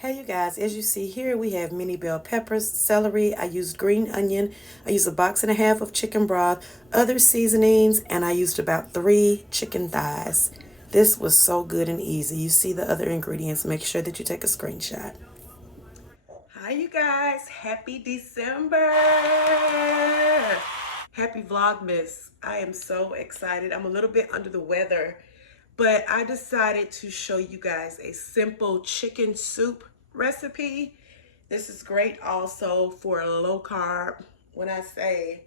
Hey you guys, as you see here, we have mini bell peppers, celery. I used green onion. I used a box and a half of chicken broth, other seasonings, and I used about three chicken thighs. This was so good and easy. You see the other ingredients. Make sure that you take a screenshot. Hi you guys, happy December. Happy Vlogmas. I am so excited. I'm a little bit under the weather, but I decided to show you guys a simple chicken soup recipe. This is great also for a low carb. When I say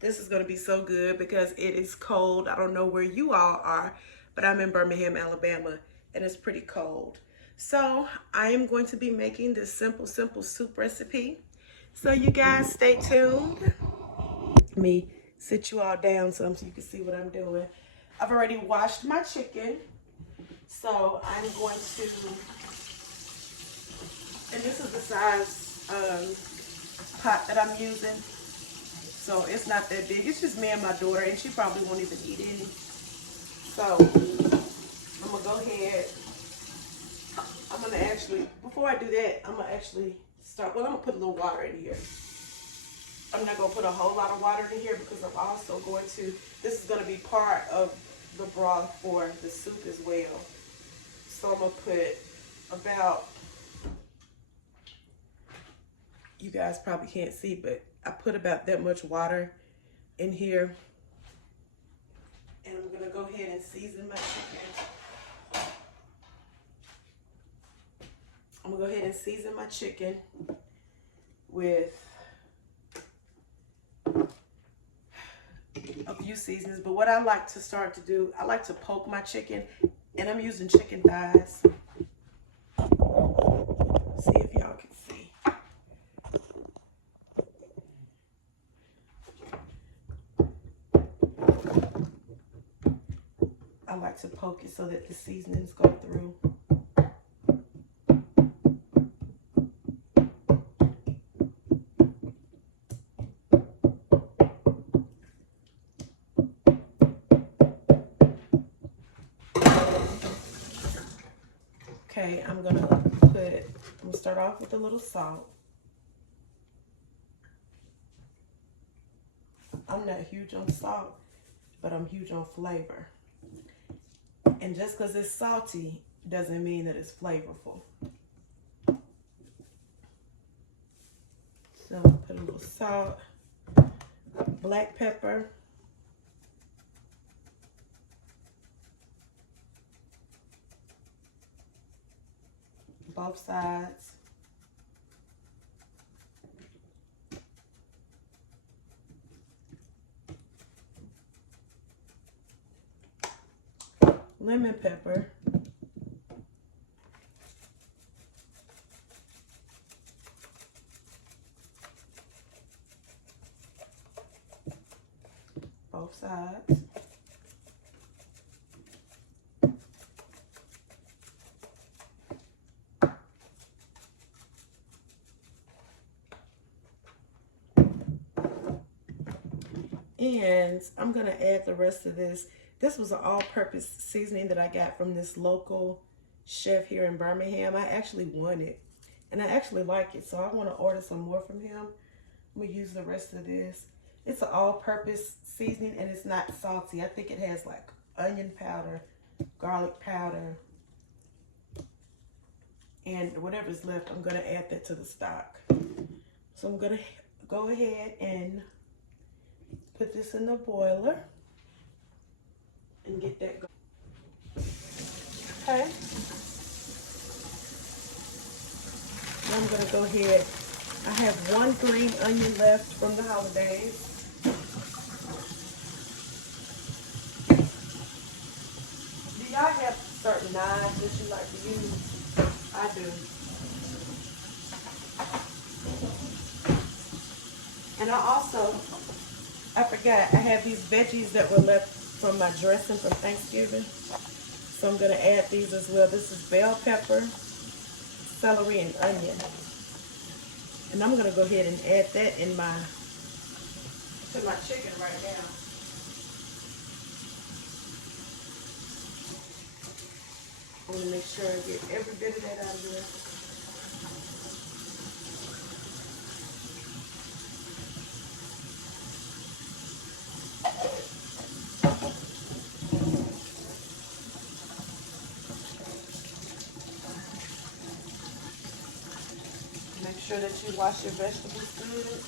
this is going to be so good because it is cold. I don't know where you all are, but I'm in Birmingham, Alabama, and it's pretty cold. So I am going to be making this simple soup recipe. So you guys stay tuned. Let me sit you all down some so you can see what I'm doing. I've already washed my chicken. So I'm going to, and this is the size pot that I'm using. So it's not that big. It's just me and my daughter, and she probably won't even eat any. So I'm gonna go ahead. I'm gonna actually, before I do that, I'm gonna actually start. Well, I'm gonna put a little water in here. I'm not gonna put a whole lot of water in here because I'm also going to. This is gonna be part of the broth for the soup as well. So I'm gonna put about. You guys probably can't see, but I put about that much water in here. And I'm gonna go ahead and season my chicken. I'm gonna go ahead and season my chicken with a few seasonings. But what I like to start to do, I like to poke my chicken, and I'm using chicken thighs. See if y'all can see. I like to poke it so that the seasonings go through. Okay, I'm gonna start off with a little salt. I'm not huge on salt, but I'm huge on flavor. And just because it's salty doesn't mean that it's flavorful. So I'm gonna put a little salt, black pepper, both sides. Lemon pepper. Both sides. And I'm gonna add the rest of this. This was an all-purpose seasoning that I got from this local chef here in Birmingham. I actually won it, and I actually like it, so I want to order some more from him. I'm gonna use the rest of this. It's an all-purpose seasoning, and it's not salty. I think it has like onion powder, garlic powder, and whatever's left, I'm gonna add that to the stock. So I'm gonna go ahead and put this in the boiler and get that going. Okay. I'm gonna go ahead. I have one green onion left from the holidays. Do y'all have certain knives that you like to use? I do. And I forgot, I have these veggies that were left from my dressing from Thanksgiving. So I'm gonna add these as well. This is bell pepper, celery, and onion. And I'm gonna go ahead and add that to my chicken right now. I want to make sure I get every bit of that out of there. sure that you wash your vegetables good.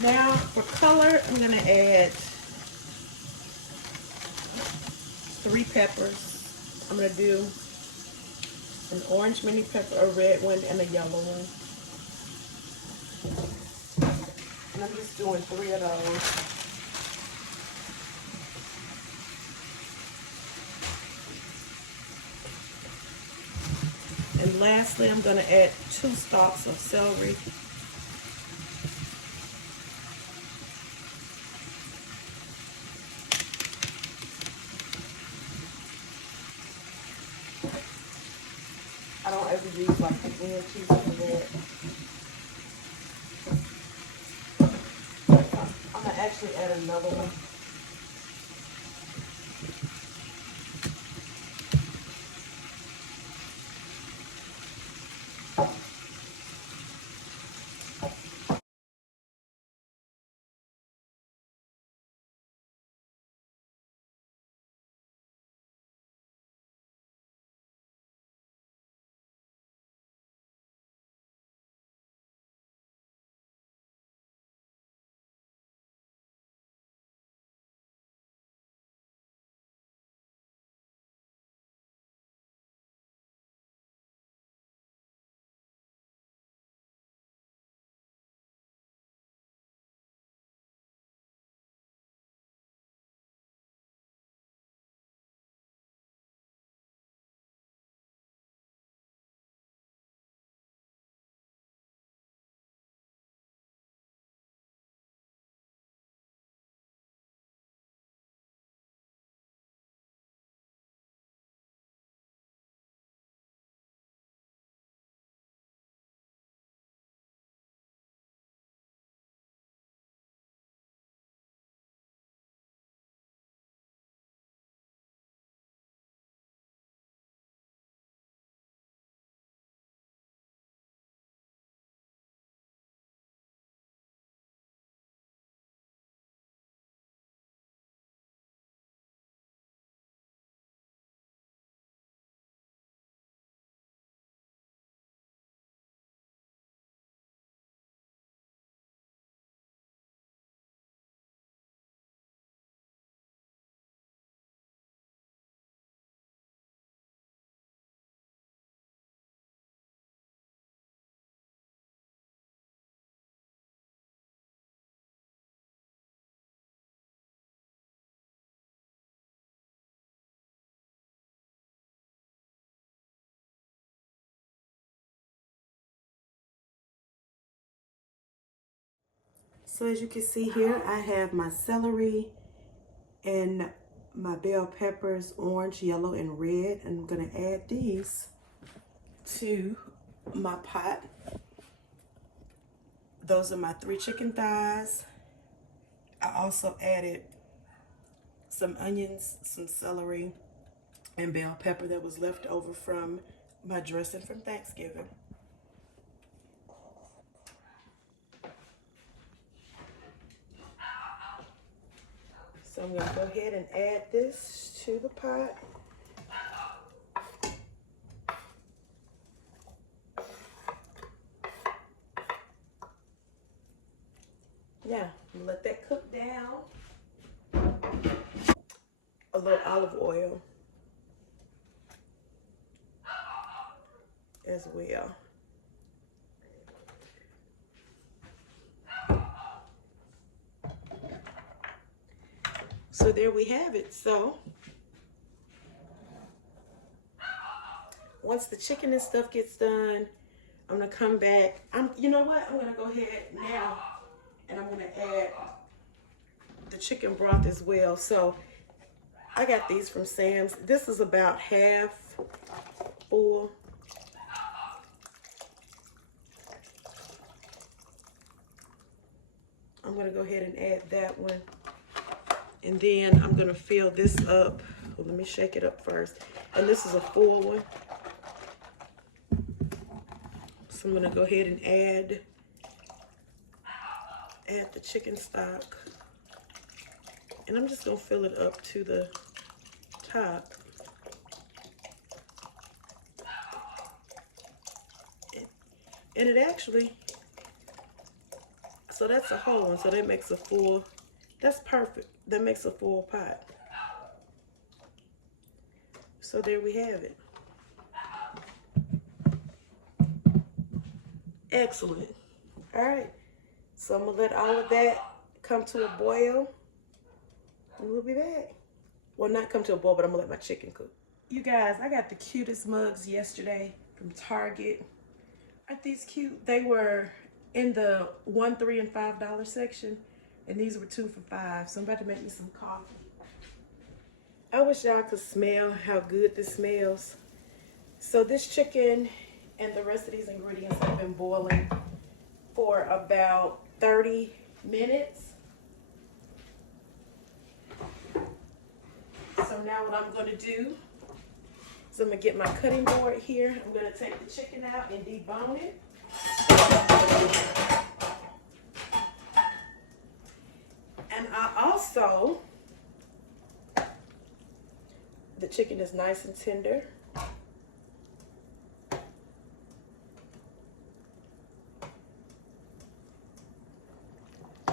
Now for color, I'm gonna add 3 peppers. I'm gonna do an orange mini pepper, a red one, and a yellow one. And I'm just doing 3 of those. And lastly, I'm gonna add 2 stalks of celery. I don't ever use like the green cheese for that. I'm gonna actually add another one. So as you can see here, I have my celery and my bell peppers, orange, yellow, and red. And I'm gonna add these to my pot. Those are my 3 chicken thighs. I also added some onions, some celery, and bell pepper that was left over from my dressing from Thanksgiving. So I'm gonna go ahead and add this to the pot. Now, let that cook down. A little olive oil as well. So there we have it. So once the chicken and stuff gets done, I'm gonna come back. You know what? I'm gonna go ahead now and I'm gonna add the chicken broth as well. So I got these from Sam's. This is about half full. I'm gonna go ahead and add that one. And then I'm gonna fill this up. Well, let me shake it up first. And this is a full one. So I'm gonna go ahead and add the chicken stock. And I'm just gonna fill it up to the top. And it actually, so that's a whole one. So that makes a full, that's perfect. That makes a full pot. So there we have it. Excellent. All right. So I'm gonna let all of that come to a boil and we'll be back. Well, not come to a boil, but I'm gonna let my chicken cook. You guys, I got the cutest mugs yesterday from Target. Aren't these cute? They were in the $1, $3, and $5 section, and these were 2 for $5. So I'm about to make me some coffee. I wish y'all could smell how good this smells. So this chicken and the rest of these ingredients have been boiling for about 30 minutes. So now what I'm going to do is I'm going to get my cutting board here. I'm going to take the chicken out and debone it. And I also, the chicken is nice and tender.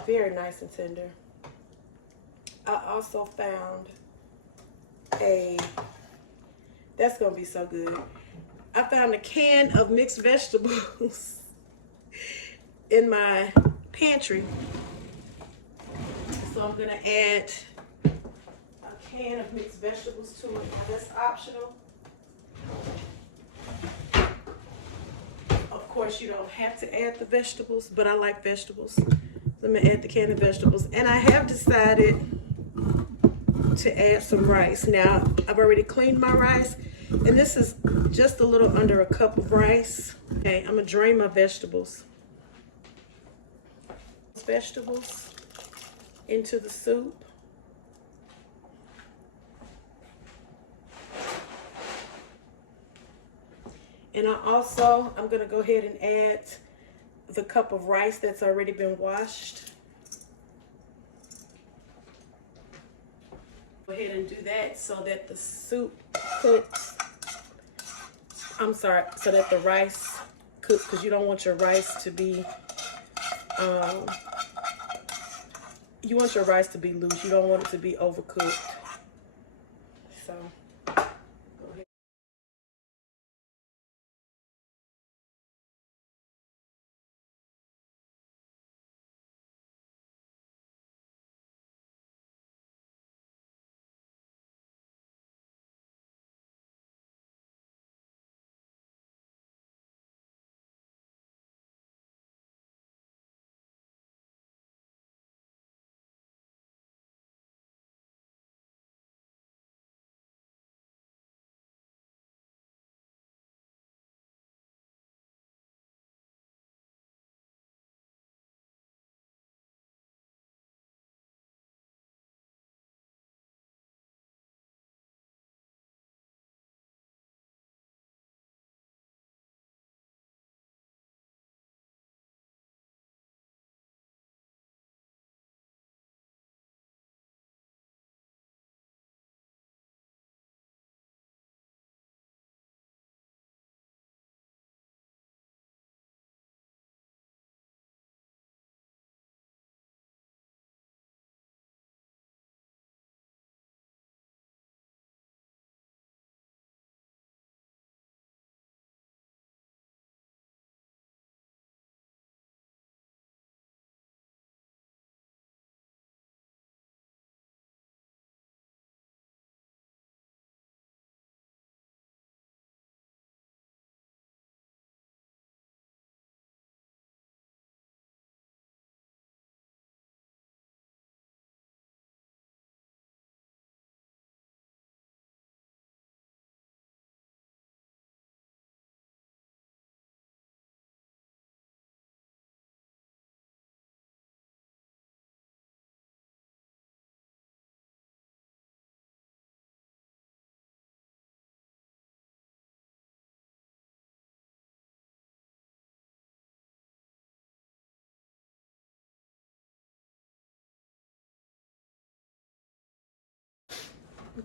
Very nice and tender. I also found that's gonna be so good. I found a can of mixed vegetables in my pantry. So I'm gonna add a can of mixed vegetables to it. Now that's optional. Of course, you don't have to add the vegetables, but I like vegetables. Let me add the can of vegetables. And I have decided to add some rice. Now, I've already cleaned my rice, and this is just a little under a cup of rice. Okay, I'm gonna drain my vegetables. Vegetables into the soup. And I'm gonna go ahead and add the cup of rice that's already been washed. Go ahead and do that so that the soup cooks. I'm sorry, so that the rice cooks, because you don't want your rice to be, you want your rice to be loose. You don't want it to be overcooked. So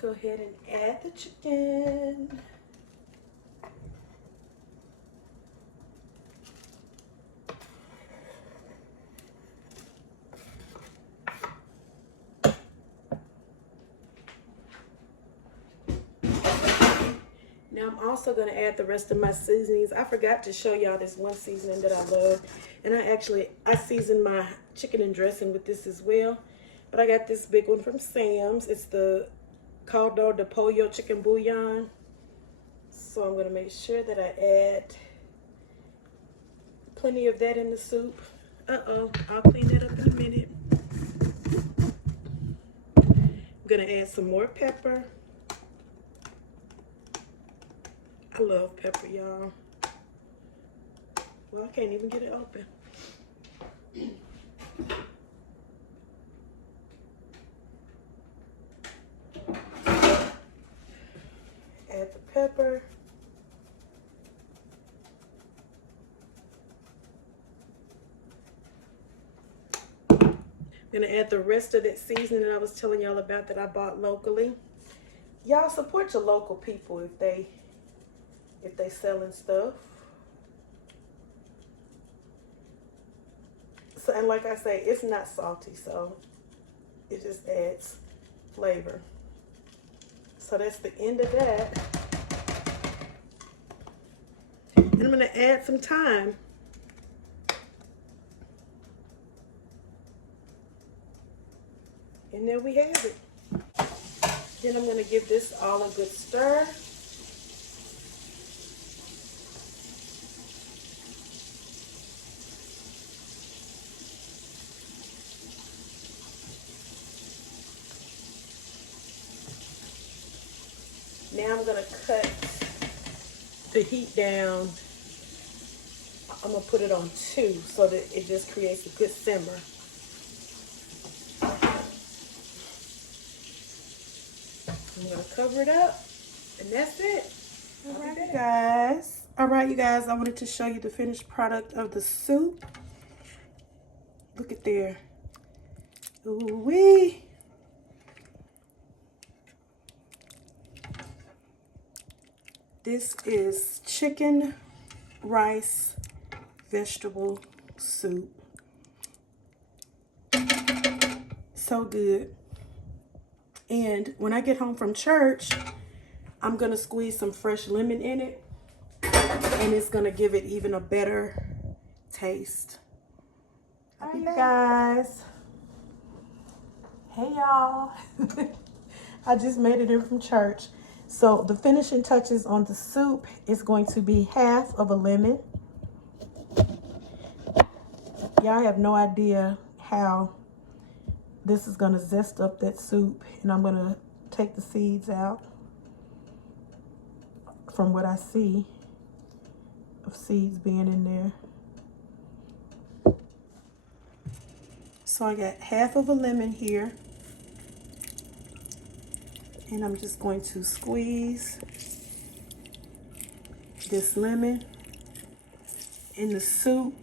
Go ahead and add the chicken. Now I'm also going to add the rest of my seasonings. I forgot to show y'all this one seasoning that I love. And I seasoned my chicken and dressing with this as well. But I got this big one from Sam's. It's the Caldo de Pollo chicken bouillon. So I'm going to make sure that I add plenty of that in the soup. I'll clean that up in a minute. I'm going to add some more pepper. I love pepper, y'all. Well, I can't even get it open. Add the pepper. I'm gonna add the rest of that seasoning that I was telling y'all about that I bought locally. Y'all support your local people if they selling stuff. So, and like I say, it's not salty, so it just adds flavor. So that's the end of that. And I'm gonna add some thyme. And there we have it. Then I'm gonna give this all a good stir. Now I'm gonna cut the heat down. I'm gonna put it on 2 so that it just creates a good simmer. I'm gonna cover it up, and that's it. All right, you guys. All right, you guys. I wanted to show you the finished product of the soup. Look at there. Ooh wee. This is chicken, rice, vegetable soup. So good. And when I get home from church, I'm gonna squeeze some fresh lemon in it, and it's gonna give it even a better taste. All right, you guys. Hey y'all. I just made it in from church. So the finishing touches on the soup is going to be half of a lemon. Y'all have no idea how this is gonna zest up that soup, and I'm gonna take the seeds out from what I see of seeds being in there. So I got half of a lemon here, and I'm just going to squeeze this lemon in the soup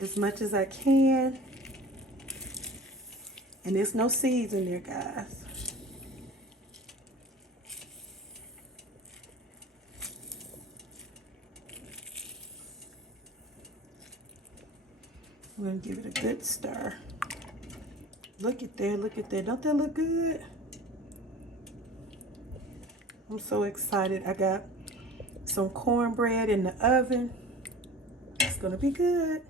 as much as I can. And there's no seeds in there, guys. I'm gonna give it a good stir. Look at that, look at that. Don't that look good? I'm so excited. I got some cornbread in the oven. It's gonna be good.